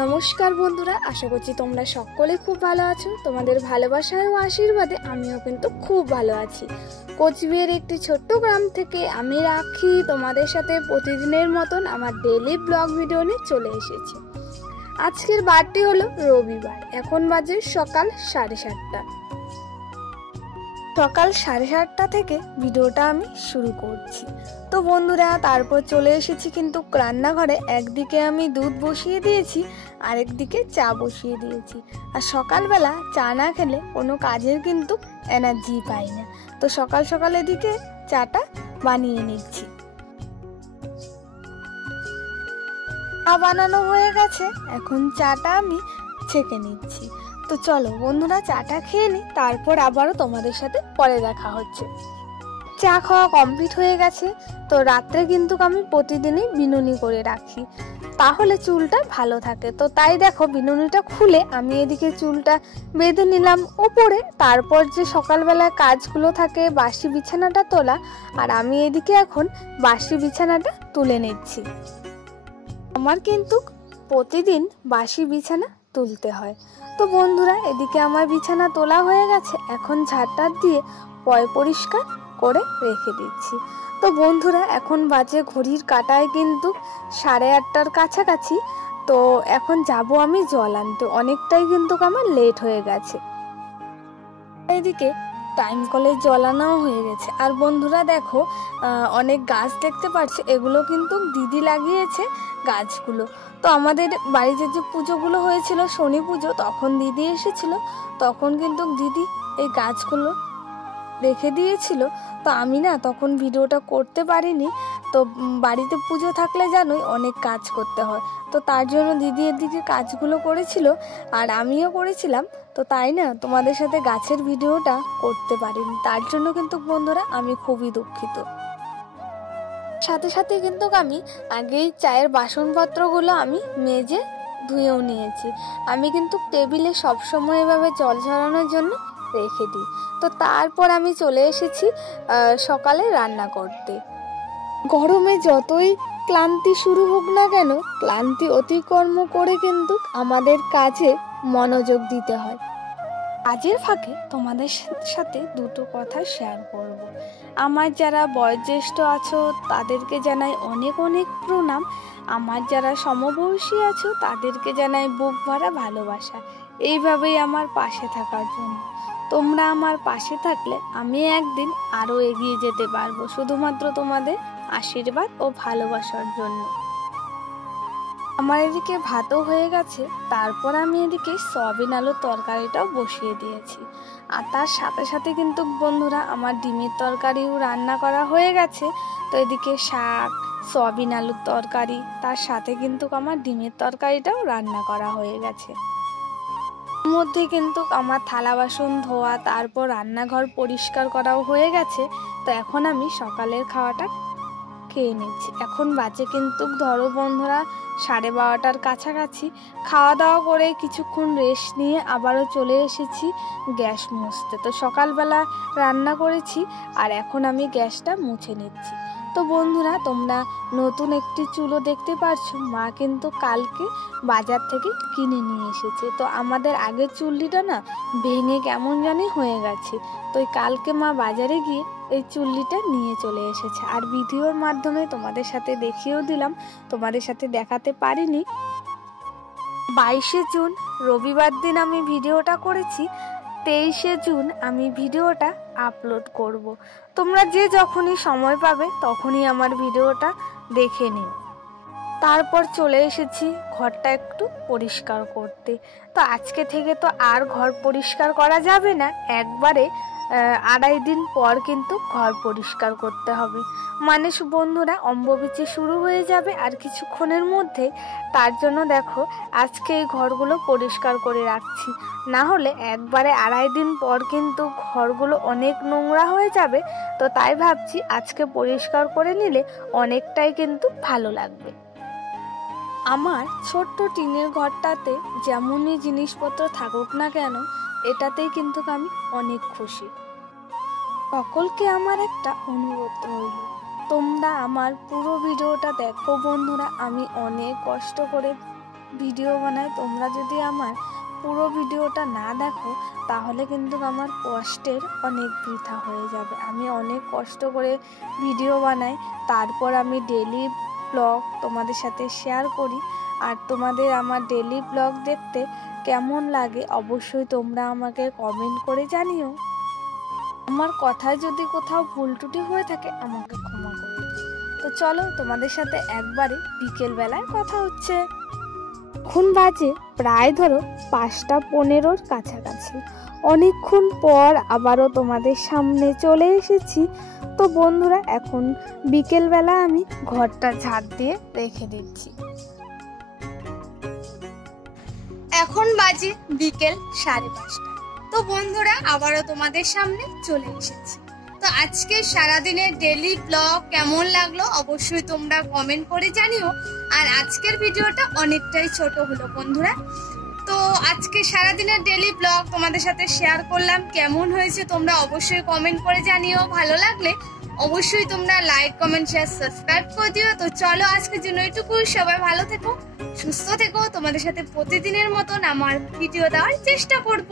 নমস্কার বন্ধুরা, আশা করছি তোমরা সকলে খুব ভালো আছো। তোমাদের ভালোবাসায় ও আশীর্বাদে আমিও কিন্তু খুব ভালো আছি। কোচবিহারের একটি ছোট্ট গ্রাম থেকে আমি রাখি তোমাদের সাথে প্রতিদিনের মতন আমার ডেইলি ব্লগ ভিডিও নিয়ে চলে এসেছি। আজকের বারটি হলো রবিবার। এখন বাজে সকাল 7:30। সকাল 7:30 থেকে ভিডিওটা আমি শুরু করছি। তো বন্ধুরা, তারপর চলে এসেছি কিন্তু রান্নাঘরে। একদিকে আমি দুধ বসিয়ে দিয়েছি, আরেকদিকে চা বসিয়ে দিয়েছি। আর সকালবেলা চা না খেলে কোনো কাজের কিন্তু এনার্জি পাই না। তো সকাল সকাল এদিকে চাটা বানিয়ে নিচ্ছি। চা বানানো হয়ে গেছে, এখন চাটা আমি ছেঁকে নিচ্ছি। তো চলো বন্ধুরা, চাটা খেয়ে নিই, তারপর আবারও তোমাদের সাথে পরে দেখা হচ্ছে। চা খাওয়া কমপ্লিট হয়ে গেছে। তো রাত্রে কিন্তু আমি প্রতিদিনই বিনুনি করে রাখি, তাহলে চুলটা ভালো থাকে। তো তাই দেখো, বিনুনিটা খুলে আমি এদিকে চুলটা বেঁধে নিলাম ওপরে। তারপর যে সকালবেলায় কাজগুলো থাকে, বাসি বিছানাটা তোলা, আর আমি এদিকে এখন বাসি বিছানাটা তুলে নিচ্ছি। আমার কিন্তু প্রতিদিন বাসি বিছানা তুলতে হয়। তো বন্ধুরা, এদিকে আমার বিছানা তোলা হয়ে গেছে, এখন ঝাড়টা দিয়ে পরিষ্কার করে রেখে দিচ্ছি। তো বন্ধুরা, এখন বাজে ঘড়ির কাঁটায় কিন্তু 8:30টার কাছাকাছি। তো এখন যাব আমি জল আনতে, অনেকটাই কিন্তু আমার লেট হয়ে গেছে। এদিকে টাইম কলের জল আনাও হয়ে গেছে। আর বন্ধুরা দেখো, অনেক গাছ দেখতে পাচ্ছি, এগুলো কিন্তু দিদি লাগিয়েছে গাছগুলো। তো আমাদের বাড়িতে যে পুজোগুলো হয়েছিল, শনি পুজো, তখন দিদি এসেছিল, তখন কিন্তু দিদি এই গাছগুলো রেখে দিয়েছিল। তো আমি না তখন ভিডিওটা করতে পারিনি। তো বাড়িতে পুজো থাকলে জানোই অনেক কাজ করতে হয়, তো তার জন্য দিদি এদিকে কাজগুলো করেছিল আর আমিও করেছিলাম। তো তাই না তোমাদের সাথে গাছের ভিডিওটা করতে পারিনি, তার জন্য কিন্তু বন্ধুরা আমি খুবই দুঃখিত। সাথে সাথে কিন্তু আমি আগেই চায়ের বাসনপত্রগুলো আমি মেজে ধুয়েও নিয়েছি। আমি কিন্তু টেবিলে সবসময় এভাবে জল ঝরানোর জন্য রেখে দিই। তো তারপর আমি চলে এসেছি সকালে রান্না করতে। গরমে যতই ক্লান্তি শুরু হোক না কেন, ক্লান্তি অতিক্রম করে কিন্তু আমাদের কাজে মনোযোগ দিতে হয়। কাজের ফাঁকে তোমাদের সাথে দুটো কথা শেয়ার করব। আমার যারা বয়োজ্যেষ্ঠ আছো তাদেরকে জানাই অনেক অনেক প্রণাম। আমার যারা সমবয়সী আছো তাদেরকে জানাই বুক ভরা ভালোবাসা, এইভাবেই আমার পাশে থাকার জন্য। তোমরা আমার পাশে থাকলে আমি একদিন আরও এগিয়ে যেতে পারবো, শুধুমাত্র তোমাদের আশীর্বাদ ও ভালোবাসার জন্য। আমার এদিকে ভাতও হয়ে গেছে, তারপর আমি এদিকে সয়াবিন আলুর তরকারিটাও বসিয়ে দিয়েছি। আর তার সাথে সাথে কিন্তু বন্ধুরা আমার ডিমের তরকারিও রান্না করা হয়ে গেছে। তো এদিকে শাক, সয়াবিন আলুর তরকারি, তার সাথে কিন্তু আমার ডিমের তরকারিটাও রান্না করা হয়ে গেছে। মধ্যে কিন্তু আমার থালা বাসন ধোয়া, তারপর রান্নাঘর পরিষ্কার করাও হয়ে গেছে। তো এখন আমি সকালের খাওয়াটা খেয়ে নিচ্ছি। এখন বাজে কিন্তু ধরো বন্ধুরা 12:30টার কাছাকাছি। খাওয়া দাওয়া করে কিছুক্ষণ রেস্ট নিয়ে আবারও চলে এসেছি গ্যাস মুছতে। তো সকালবেলা রান্না করেছি আর এখন আমি গ্যাসটা মুছে নিচ্ছি। তো বন্ধুরা, তোমরা নতুন একটি চুলো দেখতে পাচ্ছ, মা কিন্তু কালকে বাজার থেকে কিনে নিয়ে এসেছে। তো আমাদের আগের চুল্লিটা না ভেঙে কেমন জানি হয়ে গেছে। তো কালকে মা বাজারে গিয়ে এই চুল্লিটা নিয়ে চলে এসেছে। আর ভিডিওর মাধ্যমে তোমাদের সাথে দেখিয়েও দিলাম, তোমাদের সাথে দেখাতে পারিনি। 22শে জুন রবিবার দিন আমি ভিডিওটা করেছি, 23শে জুন আমি ভিডিওটা আপলোড করব। তোমরা যে যখনই সময় পাবে তখনই আমার ভিডিওটা দেখে নিও। তারপর চলে এসেছি ঘরটা একটু পরিষ্কার করতে। তো আজকে থেকে তো আর ঘর পরিষ্কার করা যাবে না, একবারে 2.5 দিন পর কিন্তু ঘর পরিষ্কার করতে হবে। মানে বন্ধুরা, অম্বুবাচী শুরু হয়ে যাবে আর কিছুক্ষণের মধ্যে। তার জন্য দেখো আজকে এই ঘরগুলো পরিষ্কার করে রাখছি, না হলে একবারে 2.5 দিন পর কিন্তু ঘরগুলো অনেক নোংরা হয়ে যাবে। তো তাই ভাবছি আজকে পরিষ্কার করে নিলে অনেকটাই কিন্তু ভালো লাগবে। আমার ছোট্ট টিনের ঘরটাতে যেমনই জিনিসপত্র থাকুক না কেন, এটাতেই কিন্তু আমি অনেক খুশি। সকলকে আমার একটা অনুরোধ রইল, তোমরা আমার পুরো ভিডিওটা দেখো বন্ধুরা। আমি অনেক কষ্ট করে ভিডিও বানাই, তোমরা যদি আমার পুরো ভিডিওটা না দেখো তাহলে কিন্তু আমার কষ্টের অনেক বৃথা হয়ে যাবে। আমি অনেক কষ্ট করে ভিডিও বানাই, তারপর আমি ডেলি ব্লগ তোমাদের সাথে শেয়ার করি। আর তোমাদের আমার ডেলি ব্লগ দেখতে কেমন লাগে অবশ্যই তোমরা আমাকে কমেন্ট করে জানিও। আমার কথায় যদি কোথাও ভুল ত্রুটি হয়ে থাকে আমাকে ক্ষমা করে দিও। তো চলো তোমাদের সাথে একবারে বিকেলবেলায় কথা হচ্ছে। এখন বাজে প্রায় ধরো 5:15 কাছাকাছি। অনেকক্ষণ পর আবারও তোমাদের সামনে চলে এসেছি। তো বন্ধুরা এখন বিকেলবেলা আমি ঘরটা ঝাড় দিয়ে রেখে দিচ্ছি। এখন বাজে বিকেল 5:30। তো বন্ধুরা আবারও তোমাদের সামনে চলে এসেছি। তো আজকে সারাদিনের ডেলি ব্লগ কেমন লাগলো অবশ্যই তোমরা কমেন্ট করে জানিও। আর আজকের ভিডিওটা অনেকটাই ছোট হলো বন্ধুরা। তো আজকে সারাদিনের ডেলি ব্লগ তোমাদের সাথে শেয়ার করলাম, কেমন হয়েছে তোমরা অবশ্যই কমেন্ট করে জানিও। ভালো লাগলে অবশ্যই তোমরা লাইক কমেন্ট শেয়ার সাবস্ক্রাইব করে দিও। তো চলো আজকের জন্য এটুকুই, সবাই ভালো থেকো, সুস্থ থেকো। তোমাদের সাথে প্রতিদিনের মতন আমার ভিডিও দেওয়ার চেষ্টা করব।